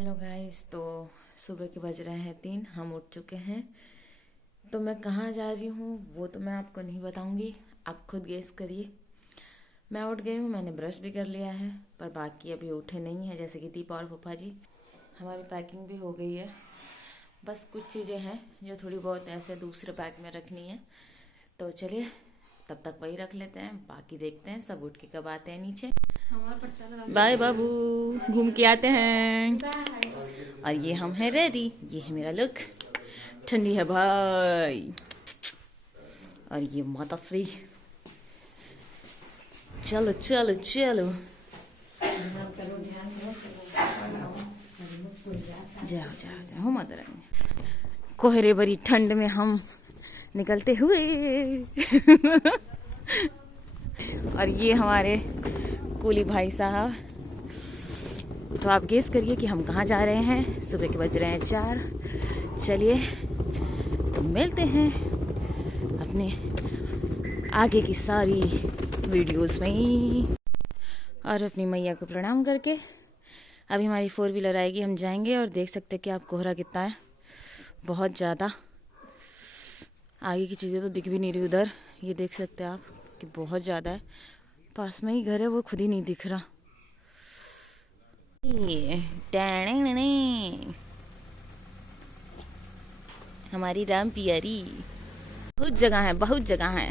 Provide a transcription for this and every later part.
Hello guys, तो सुबह के बज रहे हैं 3, हम उठ चुके हैं। तो मैं कहाँ जा रही हूँ वो तो मैं आपको नहीं बताऊँगी, आप खुद गेस करिए। मैं उठ गई हूँ, मैंने ब्रश भी कर लिया है, पर बाकी अभी उठे नहीं हैं, जैसे कि दीपा और पप्पा जी। हमारी पैकिंग भी हो गई है, बस कुछ चीज़ें हैं जो थोड़ी बहुत ऐसे दूसरे बैग में रखनी है। तो चलिए तब तक वही रख लेते हैं, बाकी देखते हैं सब उठ के कब आते हैं नीचे। बाय बाबू, घूम के आते हैं। और ये हम हैं रेडी, ये है मेरा लुक, ठंडी है भाई। और ये माता श्री, चलो चलो चलो जाओ जाओ जाओ माता रानी। कोहरे भरी ठंड में हम निकलते हुए और ये हमारे कूली भाई साहब। तो आप गेस करिए कि हम कहाँ जा रहे हैं। सुबह के बज रहे हैं 4। चलिए तो मिलते हैं अपने आगे की सारी वीडियोस में। और अपनी मैया को प्रणाम करके अभी हमारी 4 व्हीलर आएगी, हम जाएंगे। और देख सकते हैं कि आप कोहरा कितना है, बहुत ज़्यादा। आगे की चीज़ें तो दिख भी नहीं रही उधर, ये देख सकते हैं आप कि बहुत ज़्यादा है। पास में ही घर है, वो खुद ही नहीं दिख रहा। हमारी राम पियारी, बहुत जगह है, बहुत जगह है।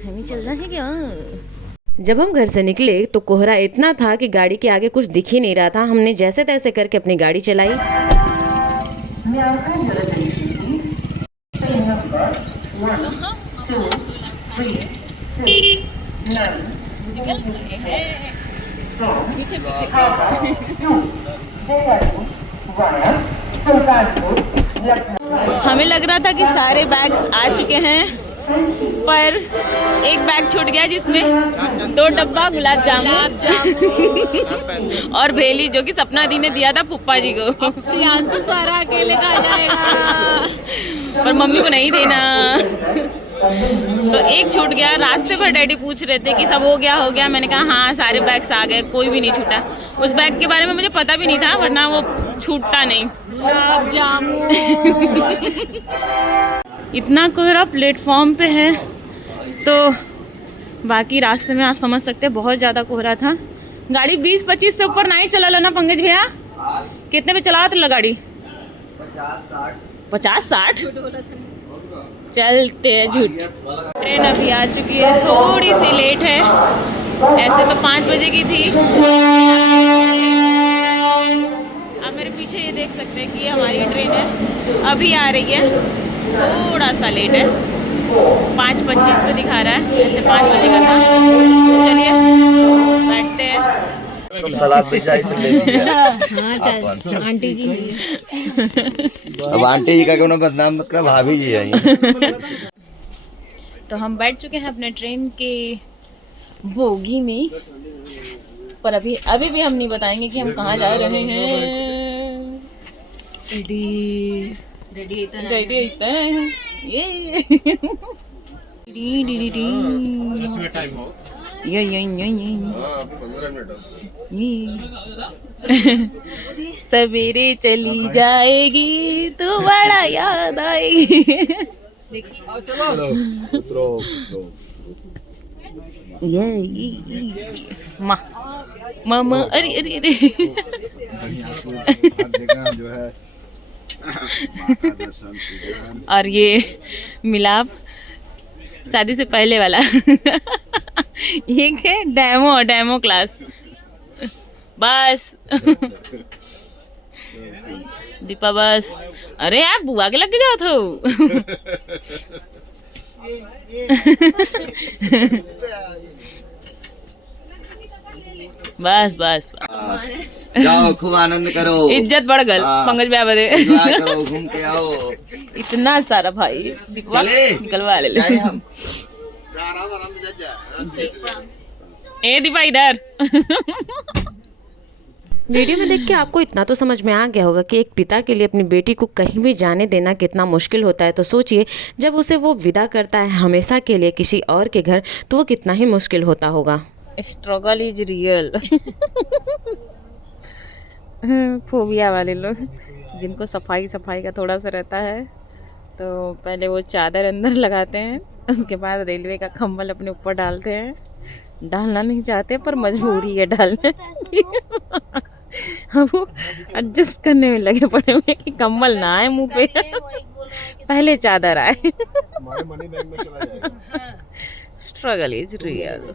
हमें चलना है क्या? जब हम घर से निकले तो कोहरा इतना था कि गाड़ी के आगे कुछ दिख ही नहीं रहा था। हमने जैसे तैसे करके अपनी गाड़ी चलाई। हमें लग रहा था कि सारे बैग्स आ चुके हैं, पर एक बैग छूट गया जिसमें 2 डब्बा गुलाब जामुन और भेली, जो कि सपना दी ने दिया था पुप्पा जी को। प्रियांशु सारा अकेले खा जाएगा पर मम्मी को नहीं देना। तो एक छूट गया। रास्ते पर डैडी पूछ रहे थे कि सब हो गया। मैंने कहा हाँ, सारे बैग्स आ गए, कोई भी नहीं छूटा। उस बैग के बारे में मुझे पता भी नहीं था, वरना वो छूटता नहीं। गुलाब जामुन इतना कोहरा प्लेटफॉर्म पे है, तो बाकी रास्ते में आप समझ सकते हैं बहुत ज़्यादा कोहरा था। गाड़ी 20-25 से ऊपर नहीं चला ना पंकज भैया? कितने पे चला था गाड़ी? 50-60 चलते हैं झूठ। ट्रेन अभी आ चुकी है, थोड़ी सी लेट है, ऐसे तो 5 बजे की थी। आप मेरे पीछे ये देख सकते हैं कि ये हमारी ट्रेन है, अभी आ रही है, थोड़ा सा लेट है। 5:25 पे दिखा रहा है, ऐसे 5 बजे का था। चलिए बैठते हैं। सलाद भी चाहिए तो ले लीजिए। हाँ आंटी जी। अब आंटी जी का क्यों ना बदनाम मत कर, भाभी जी आई। तो हम बैठ चुके हैं अपने ट्रेन के बोगी में, पर अभी भी हम नहीं बताएंगे कि हम कहाँ जा रहे हैं। रेडी इतना है ये। सवेरे चली जाएगी तो बड़ा याद आएगी। मामा अरे जो है और ये मिलाप शादी से पहले वाला। ये क्या? Demo class. बस दीपा बस। अरे यार बुआ के लग जाओ तो। बस बस जाओ, खूब आनंद करो, इज्जत बढ़ गल। पंकज भैया बदे करो, घूम के आओ। इतना सारा भाई निकलवा ले हम। ए दीपा इधर। वीडियो में देख के आपको इतना तो समझ में आ गया होगा कि एक पिता के लिए अपनी बेटी को कहीं भी जाने देना कितना मुश्किल होता है। तो सोचिए जब उसे वो विदा करता है हमेशा के लिए किसी और के घर, तो वो कितना ही मुश्किल होता होगा। Struggle is real. फोबिया वाले लोग जिनको सफाई का थोड़ा सा रहता है, तो पहले वो चादर अंदर लगाते हैं, उसके बाद रेलवे का कंबल अपने ऊपर डालते हैं। डालना नहीं चाहते पर मजबूरी है डालने की। वो एडजस्ट करने में लगे पड़े हुए कि कंबल ना आए मुंह पे, पहले चादर आए। Struggle is real.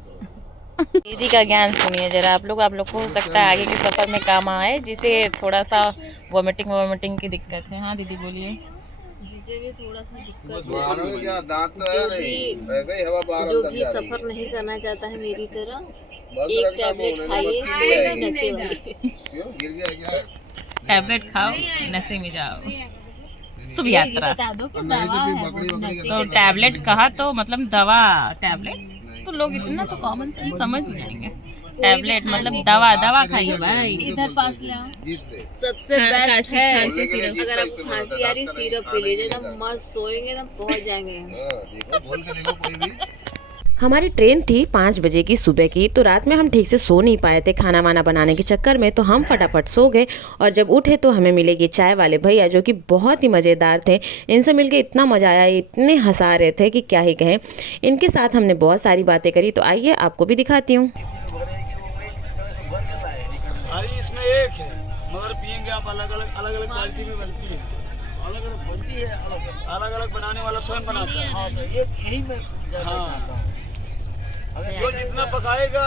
दीदी का ज्ञान सुनिए जरा आप लोग को हो सकता है आगे के सफर में काम आए, जिसे थोड़ा सा वोमिटिंग की दिक्कत है। हाँ दीदी बोलिए। जिसे भी थोड़ा सा दिक्कत जो भी सफर नहीं करना चाहता है मेरी तरह, एक टैबलेट खाइए नशे वाली। टैबलेट खाओ नशे में जाओ, शुभ यात्रा। बता दो कि दवा है तो टैबलेट कहा तो मतलब दवा, टैबलेट तो लोग इतना तो कॉमन सेंस समझ ही जाएंगे। टैबलेट मतलब दवा खाइए भाई। इधर पास ले आओ। सबसे बेस्ट है अगर आपको खांसी आ रही सिरप पी लीजिए, एकदम मस्त सोएंगे, एकदम पहुंच जाएंगे। हमारी ट्रेन थी 5 बजे की सुबह की, तो रात में हम ठीक से सो नहीं पाए थे खाना वाना बनाने के चक्कर में, तो हम फटाफट सो गए। और जब उठे तो हमें मिले ये चाय वाले भैया जो कि बहुत ही मज़ेदार थे। इनसे मिलके इतना मज़ा आया, इतने हंसा रहे थे कि क्या ही कहें। इनके साथ हमने बहुत सारी बातें करी, तो आइए आपको भी दिखाती हूँ। अरे इसमें एक है मगर पियेंगे आप अलग अलग क्वालिटी में बनती है, अलग अलग बनाने वाला स्वयं बनाता है। हाँ, तो यही में हाँ, जो जितना पकाएगा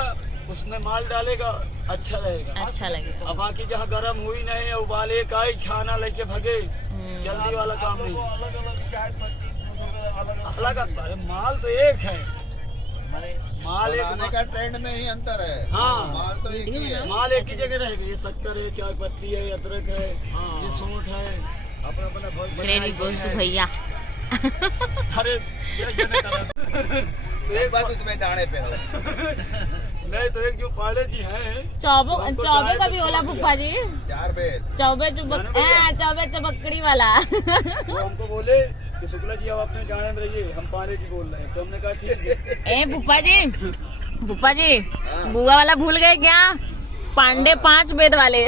उसमें माल डालेगा अच्छा रहेगा, अच्छा लगेगा। अब बाकी जहाँ गर्म हुई नहीं उबाले का ही छाना लेके भगे, जल्दी वाला काम नहीं। अलग माल तो एक है, माल एक का ट्रेंड में ही अंतर है। हाँ माल तो एक ही है, माल एक ही जगह रहेगा। ये शक्कर है, चाय पत्ती है, अदरक है, ये सूंठ है, अपना भैया। अरे तो एक बात उसमें डाणे पे हो नहीं तो एक जो पाले जी हैं चौबे का भी होला फूफा जी, 4 बेर चौबे चबक्कड़ी वाला। वो हमको बोले कि शुक्ला जी अब अपने जाने में रहिए, हम पाले जी बोल रहे हैं। तो हमने कहा ठीक है। फूफा जी बुआ वाला भूल गए क्या? पांडे 5 वेद वाले।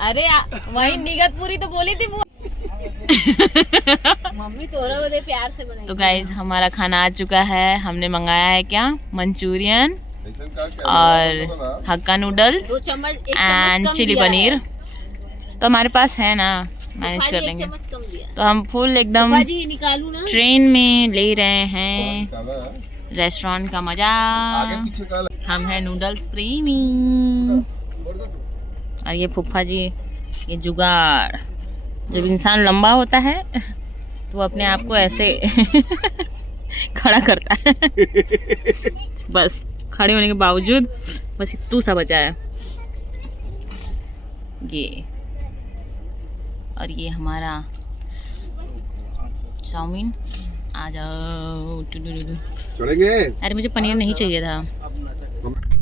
अरे वही निगतपुरी तो बोली थी मम्मी तोरा बदे प्यार से बनाई। तो गाइज हमारा खाना आ चुका है। हमने मंगाया है क्या, मंचूरियन और हक्का नूडल्स एंड चिली पनीर। तो हमारे पास है ना, मैनेज कर लेंगे। तो हम फुल एकदम ट्रेन में ले रहे हैं रेस्टोरेंट का मजा। हम हैं नूडल्स प्रेमी। और ये फूफा जी ये जुगाड़, जब इंसान लंबा होता है तो वो अपने आप को ऐसे खड़ा करता है। बस खड़े होने के बावजूद बस इतू सा बचा है ये। और ये हमारा चाउमीन। आ जाओ। अरे मुझे पनीर नहीं चाहिए था।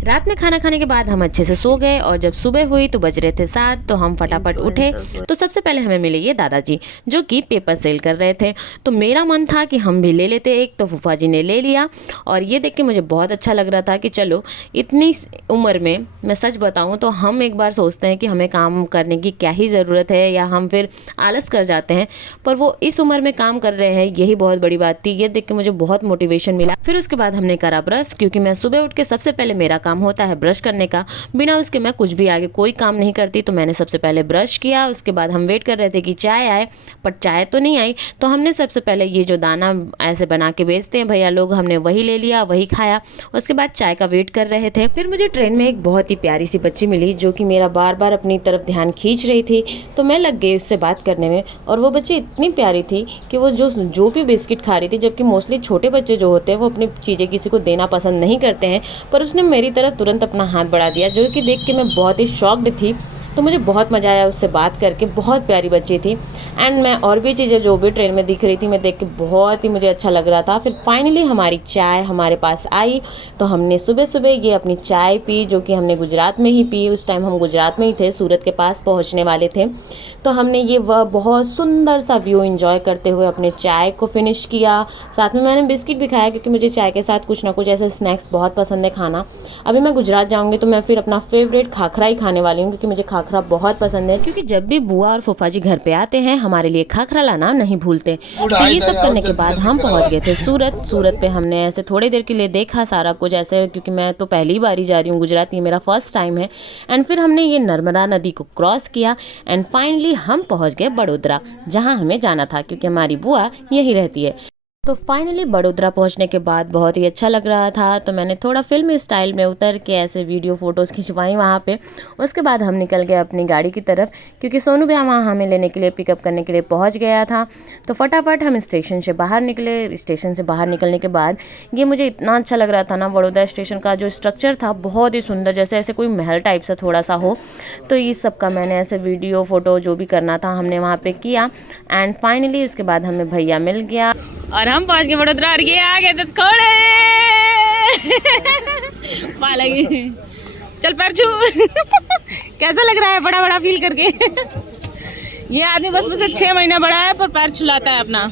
रात में खाना खाने के बाद हम अच्छे से सो गए और जब सुबह हुई तो बज रहे थे 7, तो हम फटाफट उठे। तो सबसे पहले हमें मिले ये दादाजी जो कि पेपर सेल कर रहे थे। तो मेरा मन था कि हम भी ले लेते एक, तो फूफा जी ने ले लिया। और ये देख के मुझे बहुत अच्छा लग रहा था कि चलो इतनी उम्र में, मैं सच बताऊं तो हम एक बार सोचते हैं कि हमें काम करने की क्या ही ज़रूरत है या हम फिर आलस कर जाते हैं, पर वो इस उम्र में काम कर रहे हैं, यही बहुत बड़ी बात थी। ये देख के मुझे बहुत मोटिवेशन मिला। फिर उसके बाद हमने करा ब्रश, क्योंकि मैं सुबह उठ के सबसे पहले मेरा काम होता है ब्रश करने का। बिना उसके मैं कुछ भी आगे कोई काम नहीं करती। तो मैंने सबसे पहले ब्रश किया। उसके बाद हम वेट कर रहे थे कि चाय आए, पर चाय तो नहीं आई। तो हमने सबसे पहले ये जो दाना ऐसे बना के बेचते हैं भैया लोग, हमने वही ले लिया, वही खाया। उसके बाद चाय का वेट कर रहे थे। फिर मुझे ट्रेन में एक बहुत ही प्यारी सी बच्ची मिली जो कि मेरा बार बार अपनी तरफ ध्यान खींच रही थी। तो मैं लग गई उससे बात करने में। और वो बच्ची इतनी प्यारी थी कि वो जो भी बिस्किट खा रही थी, जबकि मोस्टली छोटे बच्चे जो होते हैं वो अपनी चीज़ें किसी को देना पसंद नहीं करते हैं, पर उसने मेरी तरफ तुरंत अपना हाथ बढ़ा दिया, जो कि देख के मैं बहुत ही शॉक्ड थी। तो मुझे बहुत मज़ा आया उससे बात करके, बहुत प्यारी बच्ची थी। एंड मैं और भी चीज़ें जो भी ट्रेन में दिख रही थी मैं देख के बहुत ही मुझे अच्छा लग रहा था। फिर फाइनली हमारी चाय हमारे पास आई, तो हमने सुबह सुबह ये अपनी चाय पी, जो कि हमने गुजरात में ही पी। उस टाइम हम गुजरात में ही थे, सूरत के पास पहुंचने वाले थे। तो हमने ये वह बहुत सुंदर सा व्यू एंजॉय करते हुए अपने चाय को फिनिश किया। साथ में मैंने बिस्किट भी खाया, क्योंकि मुझे चाय के साथ कुछ ना कुछ ऐसे स्नैक्स बहुत पसंद है खाना। अभी मैं गुजरात जाऊँगी तो मैं फिर अपना फेवरेट खाखरा ही खाने वाली हूँ, क्योंकि मुझे खाखरा बहुत पसंद है। क्योंकि जब भी बुआ और फूफा जी घर पे आते हैं हमारे लिए खाखरा लाना नहीं भूलते। तो ये सब करने के बाद हम पहुँच गए थे सूरत पे हमने ऐसे थोड़ी देर के लिए देखा सारा कुछ ऐसे, क्योंकि मैं तो पहली बार ही जा रही हूँ गुजरात, ये मेरा फर्स्ट टाइम है। एंड फिर हमने ये नर्मदा नदी को क्रॉस किया एंड फाइनली हम पहुँच गए बड़ोदरा, जहाँ हमें जाना था, क्योंकि हमारी बुआ यही रहती है। तो फाइनली बड़ोदरा पहुंचने के बाद बहुत ही अच्छा लग रहा था, तो मैंने थोड़ा फिल्मी स्टाइल में उतर के ऐसे वीडियो फ़ोटोज़ खिंचवाई वहाँ पे। उसके बाद हम निकल गए अपनी गाड़ी की तरफ, क्योंकि सोनू भैया वहाँ हमें लेने के लिए पिकअप करने के लिए पहुँच गया था। तो फटाफट हम स्टेशन से बाहर निकले। स्टेशन से बाहर निकलने के बाद ये मुझे इतना अच्छा लग रहा था ना, बड़ोदरा स्टेशन का जो स्ट्रक्चर था बहुत ही सुंदर, जैसे ऐसे कोई महल टाइप से थोड़ा सा हो। तो इस सब का मैंने ऐसे वीडियो फ़ोटो जो भी करना था हमने वहाँ पर किया। एंड फाइनली उसके बाद हमें भैया मिल गया और हम पहुंच गए बड़ोदरा। और ये आ गए तो खोड़े लगी। चल परचू कैसा लग रहा है बड़ा बड़ा फील करके? ये आदमी बस मुझसे 6 महीना बड़ा है पर पैर छुलाता है अपना।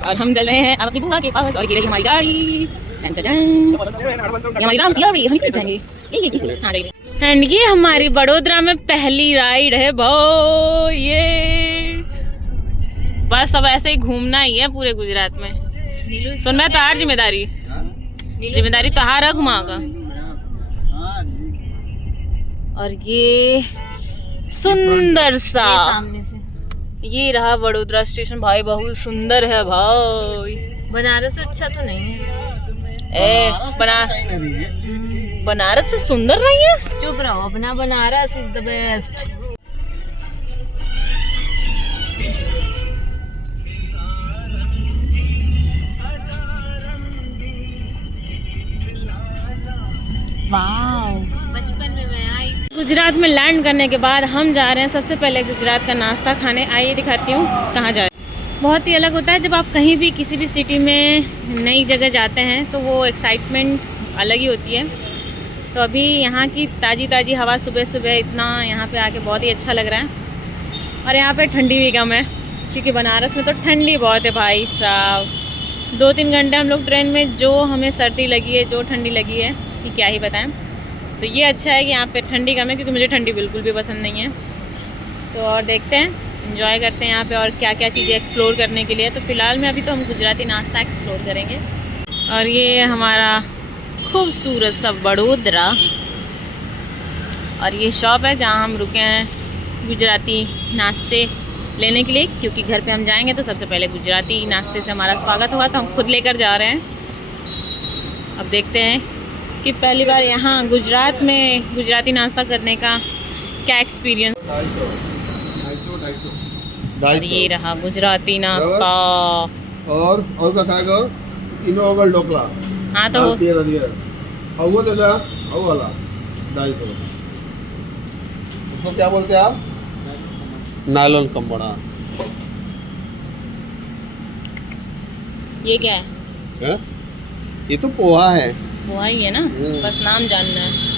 और हम चल रहे हैं अपनी बुआ के पास, और ये रही हमारी गाड़ी। हमारी राम की हम इससे जाएंगे। एंड ये हमारी बड़ोदरा में पहली राइड है भाई। ये बस अब ऐसे ही घूमना ही है पूरे गुजरात में। सुन मैं तोहार जिम्मेदारी तोहार है घुमाऊंगा। और ये सुंदर सा ये रहा बड़ोदरा स्टेशन भाई, बहुत सुंदर है भाई। बनारस से अच्छा तो नहीं है। बनारस से सुंदर नहीं है? चुप रहो, अपना बनारस इज द बेस्ट। बचपन में मैं आई थी। गुजरात में लैंड करने के बाद हम जा रहे हैं सबसे पहले गुजरात का नाश्ता खाने। आइए दिखाती हूँ कहाँ जा रहे हैं। बहुत ही अलग होता है जब आप कहीं भी किसी भी सिटी में नई जगह जाते हैं, तो वो एक्साइटमेंट अलग ही होती है। तो अभी यहाँ की ताज़ी ताज़ी हवा सुबह सुबह इतना यहाँ पे आके बहुत ही अच्छा लग रहा है। और यहाँ पे ठंडी भी कम है, क्योंकि बनारस में तो ठंडी बहुत है भाई साहब। 2-3 घंटे हम लोग ट्रेन में, जो हमें सर्दी लगी है, जो ठंडी लगी है कि क्या ही बताएं। तो ये अच्छा है कि यहाँ पे ठंडी कम है, क्योंकि मुझे ठंडी बिल्कुल भी पसंद नहीं है। तो और देखते हैं, एंजॉय करते हैं यहाँ पे और क्या क्या चीज़ें एक्सप्लोर करने के लिए। तो फ़िलहाल में अभी तो हम गुजराती नाश्ता एक्सप्लोर करेंगे। और ये हमारा खूबसूरत सा बड़ोदरा, और ये शॉप है जहाँ हम रुके हैं गुजराती नाश्ते लेने के लिए, क्योंकि घर पे हम जाएंगे तो सबसे पहले गुजराती नाश्ते से हमारा स्वागत होगा। तो हम खुद लेकर जा रहे हैं। अब देखते हैं कि पहली बार यहाँ गुजरात में गुजराती नाश्ता करने का क्या एक्सपीरियंस। ये रहा गुजराती नाश्ता। और क्या खाएगा? इनोवल ढोकला। हाँ तो उसको क्या बोलते हैं आप? नायलॉन कंबड़ा। ये क्या है? ये तो पोहा है। पोहा ही है ना, बस नाम जानना है।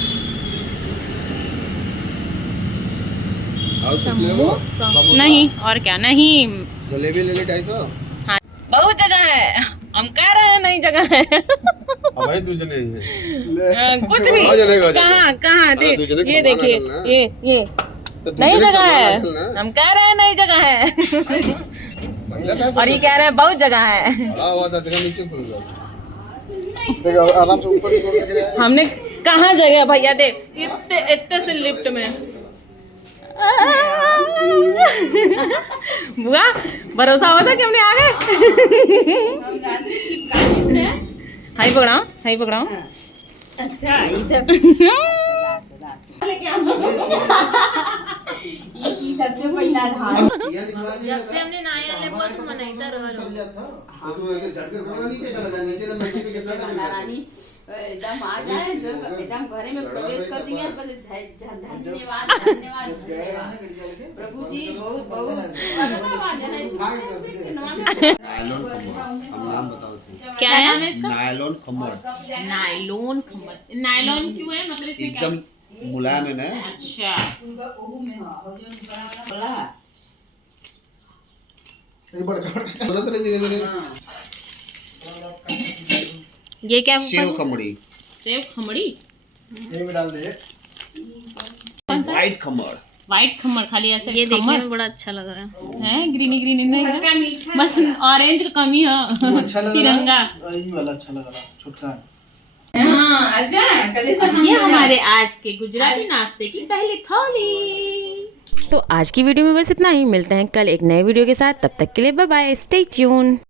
समोसा नहीं, और क्या नहीं। जलेबी ले ले 250। हाँ बहुत जगह है, हम कह रहे हैं नई जगह है। भाई दूसरे है कुछ भी कहाँ कहाँ देख, ये देखिए ये नई जगह है। हम कह रहे हैं नई जगह है और ये कह रहे हैं बहुत जगह है। नीचे खुल जाओ, आराम से ऊपर। हमने कहाँ जगह भैया दे, इतने से लिफ्ट में। बुआ भरोसा होता कि हमने आ गए। हाई पकड़ाओ। अच्छा ये सब सबसे पहला धान जब से हमने नाया ले बहुत मनाइता रहा। एकदम आ जाए जब एकदम घरे में प्रवेश कर दिया धन्यवाद धन्यवाद धन्यवाद प्रभु जी बहुत बहुत नायलॉन खम्मर, हम नाम बताओ तो। क्या है नायलॉन खम्मर नायलॉन खम्मर। नायलॉन क्यों है, मतलब इसमें क्या? एकदम मुलायम है ना। अच्छा बदलते रहे धीरे धीरे। ये क्या? सेव खमड़ी, सेव खमड़ी। ये में डाल दे। व्हाइट खम्मर। व्हाइट खमर खाली ऐसे ये देखने में बड़ा अच्छा लग रहा है, ग्रीनी ग्रीनी नहीं है, बस ऑरेंज का कमी है। वो अच्छा लग तिरंगा रहा है। ये वाला अच्छा लग रहा है, छोटा है। ये हमारे आज के गुजराती नाश्ते की पहली थाली। तो आज की वीडियो में बस इतना ही। मिलते हैं कल एक नए वीडियो के साथ, तब तक के लिए बाय बाय, स्टे ट्यून।